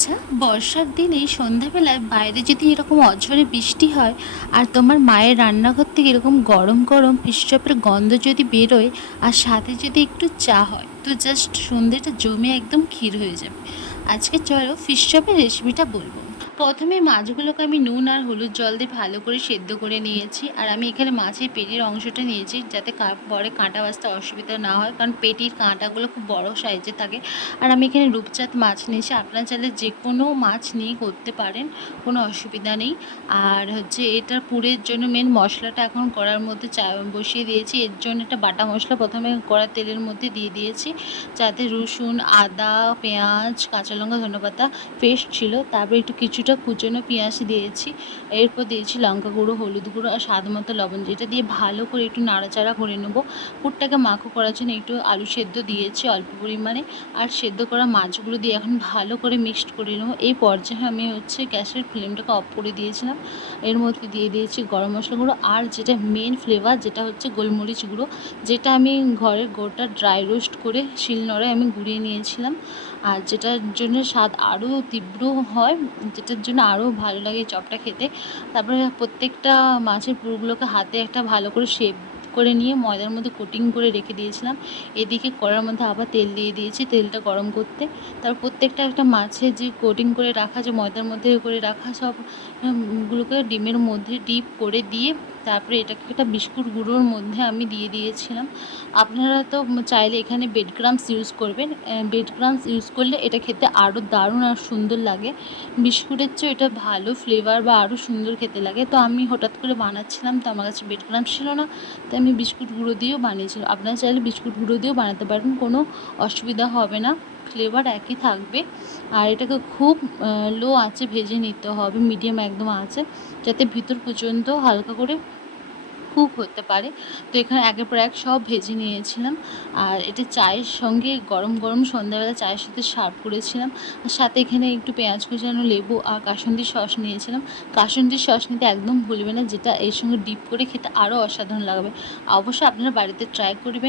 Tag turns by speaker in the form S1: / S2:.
S1: আচ্ছা বর্ষার দিনে সন্ধ্যাবেলায় বাইরে যদি এরকম অঝরে বৃষ্টি হয় আর তোমার মায়ের রান্নাঘর থেকে এরকম গরম গরম ফিশ গন্ধ যদি বেরোয় আর সাথে যদি একটু চা হয়, তো জাস্ট সন্ধ্যেটা জমে একদম ক্ষীর হয়ে যাবে। আজকে চলো ফিস চপের রেসিপিটা বলব। প্রথমে মাছগুলোকে আমি নুন আর হলুদ জল দিয়ে ভালো করে সেদ্ধ করে নিয়েছি। আর আমি এখানে মাছের পেটির অংশটা নিয়েছি যাতে পরে কাঁটা বাঁচতে অসুবিধা না হয়, কারণ পেটির কাঁটাগুলো খুব বড় সাইজে থাকে। আর আমি এখানে রূপচাঁদ মাছ নিয়েছি। আপনার চাইলে যে কোনো মাছ নিয়ে করতে পারেন, কোনো অসুবিধা নেই। আর হচ্ছে এটা পুরের জন্য মেন মশলাটা এখন কড়ার মধ্যে চা বসিয়ে দিয়েছি। এর জন্য একটা বাটা মশলা প্রথমে কড়ার তেলের মধ্যে দিয়ে দিয়েছি। যাতে রসুন, আদা, পেঁয়াজ, কাঁচা লঙ্কা, ধনেপাতা পেস্ট ছিল। তারপরে একটু কিছুটা কুচনো পেঁয়াজ দিয়েছি। এরপর দিয়েছি লঙ্কা গুঁড়ো, হলুদ গুঁড়ো আর স্বাদ মতো লবণ। যেটা দিয়ে ভালো করে একটু নাড়াচাড়া করে নেব। পুরটাকে মাখো করার জন্য একটু আলু সেদ্ধ দিয়েছি অল্প পরিমাণে। আর সেদ্ধ করা মাছগুলো দিয়ে এখন ভালো করে মিক্সড করে নেব। এই পর্যায়ে আমি হচ্ছে গ্যাসের ফ্লেমটাকে অফ করে দিয়েছিলাম। এর মধ্যে দিয়ে দিয়েছি গরম মশলা গুঁড়ো আর যেটা মেন ফ্লেভার যেটা হচ্ছে গোলমরিচ গুঁড়ো। যেটা আমি ঘরের গোটা ড্রাই রোস্ট করে শিলনোড়ায় আমি গুঁড়িয়ে নিয়েছিলাম। আর যেটার জন্য স্বাদ আরও তীব্র হয় যেটার জন্য আরও ভালো লাগে চপটা খেতে। তারপরে প্রত্যেকটা মাছের পুরগুলোকে হাতে একটা ভালো করে শেপ করে নিয়ে ময়দার মধ্যে কোটিং করে রেখে দিয়েছিলাম। এদিকে কড়ার মধ্যে আবার তেল দিয়ে দিয়েছি, তেলটা গরম করতে। তারপর প্রত্যেকটা একটা মাছের যে কোটিং করে রাখা, যে ময়দার মধ্যে করে রাখা সবগুলোকে ডিমের মধ্যে ডিপ করে দিয়ে তারপরে এটাকে একটা বিস্কুট গুঁড়োর মধ্যে আমি দিয়ে দিয়েছিলাম। আপনারা তো চাইলে এখানে বেড ক্রামস ইউজ করবেন। বেড ক্রামস ইউজ করলে এটা খেতে আরও দারুণ আর সুন্দর লাগে। বিস্কুটের চেয়েও এটা ভালো ফ্লেভার বা আরও সুন্দর খেতে লাগে। তো আমি হঠাৎ করে বানাচ্ছিলাম, তো আমার কাছে বেড ক্রামস ছিল না। তাই আমি বিস্কুট গুঁড়ো দিয়েও বানিয়েছিলাম। আপনারা চাইলে বিস্কুট গুঁড়ো দিয়েও বানাতে পারবেন, কোনো অসুবিধা হবে না। ফ্লেভার একই থাকবে। আর এটাকে খুব লো আঁচে ভেজে নিতে হবে মিডিয়াম একদম আঁচে, যাতে ভিতর পর্যন্ত হালকা করে কুক হতে পারে। তো এখানে একের পর এক সব ভেজে নিয়েছিলাম। আর এটা চায়ের সঙ্গে গরম গরম সন্ধ্যাবেলা চায়ের সাথে সার্ভ করেছিলাম। আর সাথে এখানে একটু পেঁয়াজ কুচানো, লেবু আর কাসুন্দি সস নিয়েছিলাম। কাসুন্দি সস নিতে একদম ভুলবে না, যেটা এর সঙ্গে ডিপ করে খেতে আরও অসাধারণ লাগবে। অবশ্যই আপনারা বাড়িতে ট্রাই করবেন।